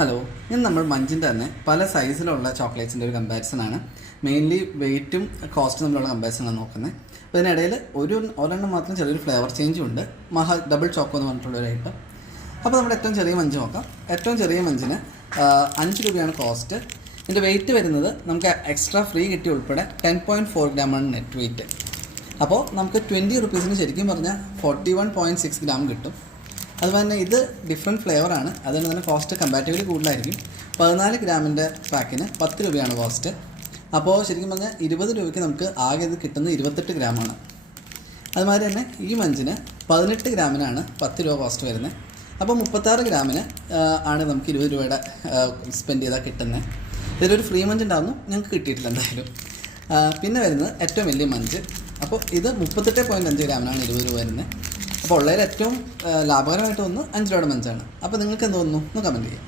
Hello, ഇന്ന് നമ്മൾ മഞ്ചിൻ്റെ തന്നെ പല സൈസിലുള്ള ചോക്ലേറ്റ്സിൻ്റെ ഒരു കമ്പാരിസൺ ആണ്. മെയിൻലി വെയിറ്റും കോസ്റ്റും തമ്മിലുള്ള കമ്പാരിസണാണ് നോക്കുന്നത്. അപ്പോൾ ഇതിനിടയിൽ ഒരെണ്ണം മാത്രം ചെറിയൊരു ഫ്ലേവർ ചേഞ്ചും ഉണ്ട്. ഡബിൾ ചോക്കോ എന്ന് പറഞ്ഞിട്ടുള്ളൊരു ഐറ്റം. അപ്പോൾ നമ്മുടെ ഏറ്റവും ചെറിയ മഞ്ച് നോക്കാം. ഏറ്റവും ചെറിയ മഞ്ചിന് 5 രൂപയാണ് കോസ്റ്റ്. ഇതിൻ്റെ വെയിറ്റ് വരുന്നത് നമുക്ക് എക്സ്ട്രാ ഫ്രീ കിട്ടി ഉൾപ്പെടെ 10.4 ഗ്രാമാണ് നെറ്റ് വെയിറ്റ്. അപ്പോൾ നമുക്ക് 20 റുപ്പീസിന് ശരിക്കും പറഞ്ഞാൽ 41.6 ഗ്രാം കിട്ടും. അതുപോലെ തന്നെ ഇത് ഡിഫറെൻറ്റ് ഫ്ലേവറാണ്. അതുകൊണ്ട് തന്നെ കോസ്റ്റ് കമ്പാരിറ്റീവ്ലി കൂടുതലായിരിക്കും. 14 ഗ്രാമിൻ്റെ പാക്കിന് 10 രൂപയാണ് കോസ്റ്റ്. അപ്പോൾ ശരിക്കും പറഞ്ഞാൽ 20 രൂപയ്ക്ക് നമുക്ക് ആകെ ഇത് കിട്ടുന്നത് 28 ഗ്രാമാണ്. അതുമാതിരി തന്നെ ഈ മഞ്ചിന് 18 ഗ്രാമിനാണ് 10 രൂപ കോസ്റ്റ് വരുന്നത്. അപ്പോൾ 36 ഗ്രാമിന് ആണ് നമുക്ക് 20 രൂപയുടെ സ്പെൻഡ് ചെയ്താൽ കിട്ടുന്നത്. ഇതിലൊരു ഫ്രീ മഞ്ച് ഉണ്ടാകുന്നു, ഞങ്ങൾക്ക് കിട്ടിയിട്ടില്ല എന്തായാലും. പിന്നെ വരുന്നത് ഏറ്റവും വലിയ മഞ്ച്. അപ്പോൾ ഇത് 38.5 ഗ്രാമിനാണ് 20 രൂപ വരുന്നത്. അപ്പോൾ ഉള്ളതിൽ ഏറ്റവും ലാഭകരമായിട്ട് തോന്നുന്നു 5 രൂപയുടെ മഞ്ചാണ്. അപ്പോൾ നിങ്ങൾക്ക് എന്ത് തോന്നുന്നു ഒന്ന് കമൻറ്റ് ചെയ്യാം.